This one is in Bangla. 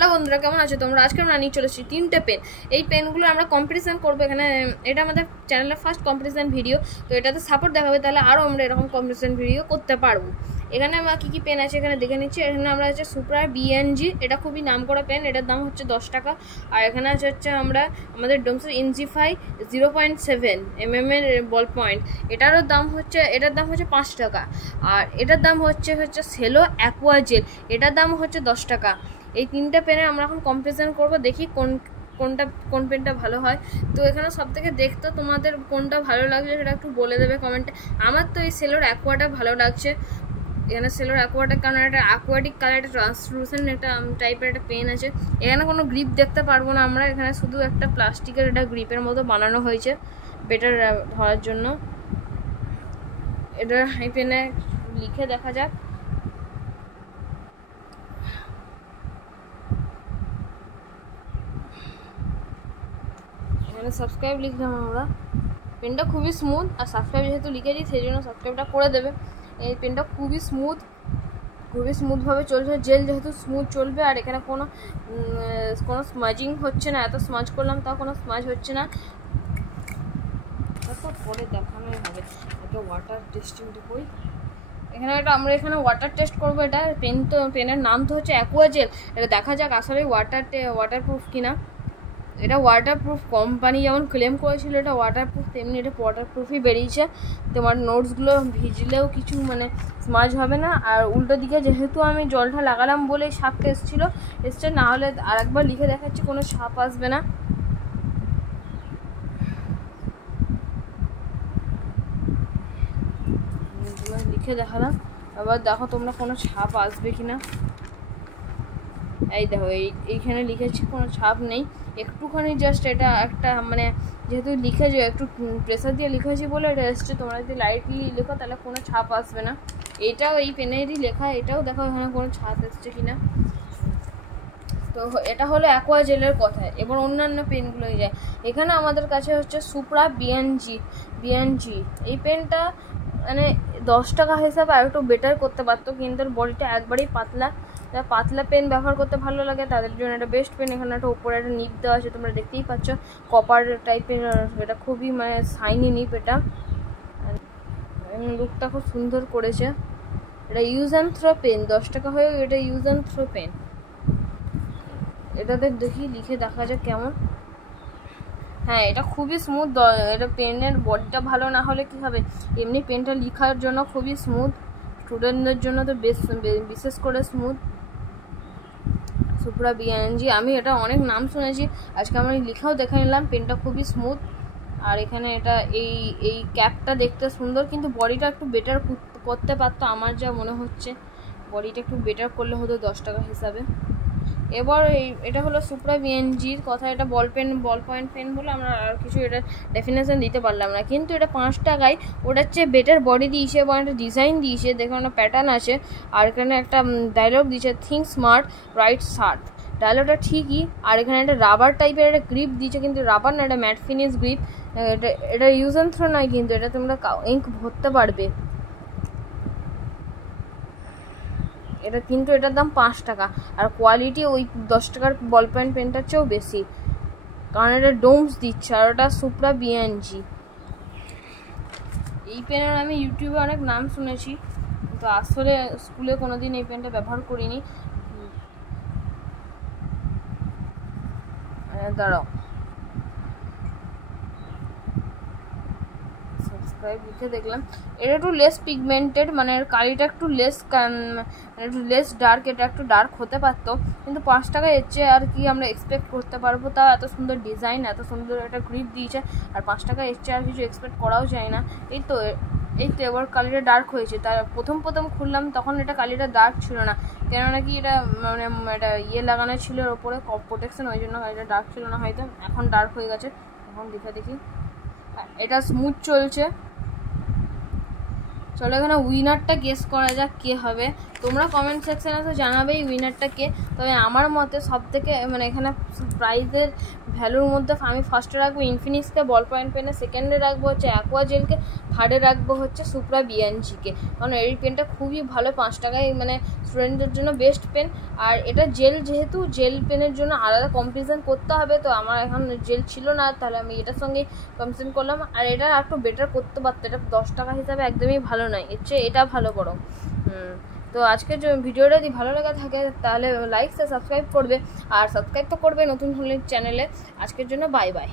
হ্যালো বন্ধুরা, কেমন আছো তোমরা? আজকে আমরা নিয়ে চলেছি 3টে পেন। এই পেনগুলো আমরা কম্পিটিশন করবো এখানে। এটা আমাদের চ্যানেলের ফার্স্ট কম্পিটিশন ভিডিও, তো এটাতে সাপোর্ট দেখাবে, তাহলে আরও আমরা এরকম কম্পিটিশন ভিডিও করতে পারবো। এখানে আমরা কী কী পেন আছে এখানে দেখে নিচ্ছি। এখানে আমরা হচ্ছে সুপ্রা বিএনজি, এটা খুবই নাম করা পেন, এটার দাম হচ্ছে 10 টাকা। আর এখানে হচ্ছে আমরা আমাদের ডোমসের ইনজিফাই 0.7 mm এর বল পয়েন্ট, এটার দাম হচ্ছে 5 টাকা। আর এটার দাম হচ্ছে সেলো অ্যাকোয়া জেল, এটার দাম হচ্ছে 10 টাকা। এই 3টে পেনে আমরা এখন কম্পিটিশন করবো, দেখি কোন পেনটা ভালো হয়। তো এখানে সব থেকে দেখতে তোমাদের কোনটা ভালো লাগছে সেটা একটু বলে দেবে কমেন্টে। আমার তো এই সেলোর অ্যাকোয়াটা ভালো লাগছে। এখানে সেলোর অ্যাকোয়াটা, কারণ একটা অ্যাকোয়াটিক কালার, একটা ট্রান্সলুসেন্ট একটা টাইপের একটা পেন আছে। এখানে কোনো গ্রিপ দেখতে পারবো না আমরা, এখানে শুধু একটা প্লাস্টিকের একটা গ্রিপের মতো বানানো হয়েছে বেটার ধরার জন্য। এটা এই পেনে লিখে দেখা যাক। এখানে সাবস্ক্রাইব লিখলাম আমরা। পেনটা খুবই স্মুথ, আর সাবস্ক্রাইব যেহেতু লিখে দিই সেই জন্য সাবস্ক্রাইবটা করে দেবে। এই পেনটা খুবই স্মুথভাবে চলছে, জেল যেহেতু স্মুথ চলবে। আর এখানে কোনো স্মাজিং হচ্ছে না, এত স্মাজ করলাম তাও কোনো স্মাজ হচ্ছে না। তো পরে দেখানোই হবে। এটা ওয়াটার টেস্টিংটা কই, এখানে আমরা এখানে ওয়াটার টেস্ট করবো। এটা পেনের নাম তো হচ্ছে অ্যাকোয়া জেল। এটা দেখা যাক আসলে ওয়াটারপ্রুফ কিনা। এটা ওয়াটারপ্রুফ, কোম্পানি যেমন ক্লেম করেছিল এটা ওয়াটারপ্রুফ, তেমনি এটা ওয়াটারপ্রুফই বেরিয়েছে। তোমার নোটসগুলো ভিজলেও কিছু স্মাজ হবে না। আর উল্টো দিকে যেহেতু আমি জলটা লাগালাম বলে সাপটা এসছে, না হলে আরেকবার লিখে দেখাচ্ছি, কোনো সাপ আসবে না। লিখে দেখালাম, এবার দেখো তোমরা কোনো ছাপ আসবে কিনা। এই দেখো এইখানে লিখেছি, কোনো ছাপ নেই। একটুখানি জাস্ট এটা একটা যেহেতু লিখেছি একটু প্রেসার দিয়ে লিখেছি বলে এটা এসছে। তোমরা যদি লাইটলি লেখো তাহলে কোনো ছাপ আসবে না। এটাও এই পেনেরই লেখা, এটাও দেখো এখানে কোনো ছাপ এসছে কিনা। তো এটা হলো অ্যাকোয়া জেলের কথা। এবার অন্যান্য পেনগুলোই যায়। এখানে আমাদের কাছে হচ্ছে সুপ্রা বিএনজি। এই পেনটা 10 টাকা হিসাবে আর একটু বেটার করতে পারতো, কিন্তু বডিটা একবারেই পাতলা পেন ব্যবহার করতে ভালো লাগে তাদের জন্য এটা বেস্ট পেন। এখানে একটা উপরে একটা নিপ দেওয়া আছে, তোমরা দেখতেই পাচ্ছ, কপার টাইপের। এটা খুবই শাইনি নিপ। এটা লুকটা খুব সুন্দর করেছে। এটা ইউজ অ্যান্ড থ্রো পেন, 10 টাকা হয়েও এটা ইউজ অ্যান্ড থ্রো পেন। এটাতে দেখি লিখে দেখা যাক কেমন। হ্যাঁ, এটা খুবই স্মুথ। এটা পেনের বডিটা ভালো না হলে কি হবে, এমনি পেনটা লেখার জন্য খুবই স্মুথ, স্টুডেন্টদের জন্য তো বিশেষ করে স্মুথ। সুপ্রা বিএনজি, আমি এটা অনেক নাম শুনেছি, আজকে আমরা লেখাও দেখে নিলাম। পেনটা খুবই স্মুথ। আর এখানে এটা এই ক্যাপটা দেখতে সুন্দর, কিন্তু বডিটা একটু বেটার করতে পারতো আমার যা মনে হচ্ছে। বডিটা একটু বেটার করলে হতো 10 টাকা হিসাবে। এবার এটা হলো সুপ্রা বিএনজির কথা। এটা বল পয়েন্ট পেন বলে আমরা আর কিছু এটা ডেফিনেশন দিতে পারলাম না, কিন্তু এটা 5 টাকায় ওটার চেয়ে বেটার বডি দিয়েছে এবং একটা ডিজাইন দিয়েছে, দেখুন একটা প্যাটার্ন আছে। আর এখানে একটা ডায়লগ দিয়েছে, থিঙ্ক স্মার্ট রাইট শার্ট। ডায়লগটা ঠিকই। আর এখানে একটা রাবার টাইপের একটা গ্রিপ দিয়েছে, কিন্তু রাবার না, এটা ম্যাট ফিনিশ গ্রিপ। এটা ইউজ অ্যান্ড থ্রো নয়, কিন্তু এটা তোমরা ইঙ্ক ভরতে পারবে। এটা কিন্তু এটার দাম 5 টাকা। আর কোয়ালিটি ওই 10 টাকার বল পয়েন্ট পেনটার চেয়েও বেশি, কারণ এটা ডোমস দিচ্ছে। আর ওটা সুপ্রা বিএনজি। এই পেনের আমি ইউটিউবে অনেক নাম শুনেছি, কিন্তু আসলে স্কুলে কোনোদিন এই পেনটা ব্যবহার করিনি। দাঁড়াও, লিখে দেখলাম। এটা একটু লেস পিগমেন্টেড, কালিটা একটু লেস ডার্ক। এটা একটু ডার্ক হতে পারতো, কিন্তু 5 টাকা এর চেয়ে আর কি আমরা এক্সপেক্ট করতে পারবো। তা এত সুন্দর ডিজাইন, এত সুন্দর একটা গ্রিপ দিয়েছে, আর 5 টাকা এর চেয়ে আর কিছু এক্সপেক্ট করাও যায় না। এই তো এবার কালিটা ডার্ক হয়েছে। তার প্রথম খুললাম তখন এটা কালিটা ডার্ক ছিল না, কেননা কি এটা এটা লাগানো ছিল ওর ওপরে প্রোটেকশন, ওই জন্য কালিটা ডার্ক ছিল না হয়তো। এখন ডার্ক হয়ে গেছে। এখন দেখি। এটা স্মুথ চলছে। চলো এখানে উইনারটা গেস করা যাক কে হবে। তোমরা কমেন্ট সেকশানে তো জানাবেই উইনারটাকে। তবে আমার মতে সব থেকে মানে এখানে প্রাইজের ভ্যালুর মধ্যে আমি ফার্স্টে রাখবো ইনফিনিক্সকে বল পয়েন্ট পেনে, সেকেন্ডে রাখবো হচ্ছে অ্যাকোয়াজেলকে, থার্ডে রাখবো হচ্ছে সুপ্রা বিএনজিকে। কারণ এই পেনটা খুবই ভালো, 5 টাকায় মানে স্টুডেন্টদের জন্য বেস্ট পেন। আর এটা জেল, যেহেতু জেল পেনের জন্য আলাদা কম্পারিজন করতে হবে, তো আমার এখন জেল ছিল না, তাহলে আমি এটার সঙ্গেই কম্পারিজন করলাম। আর এটা একটু বেটার করতে পারতো, এটা 10 টাকা হিসাবে একদমই ভালো নয়, এর চেয়ে এটা ভালো করো। তো আজকের ভিডিওটা যদি ভালো লাগা থাকে তাহলে লাইক সাবস্ক্রাইব করবে, আর সাবস্ক্রাইব তো করবে নতুন হলে চ্যানেলে। আজকের জন্য বাই বাই।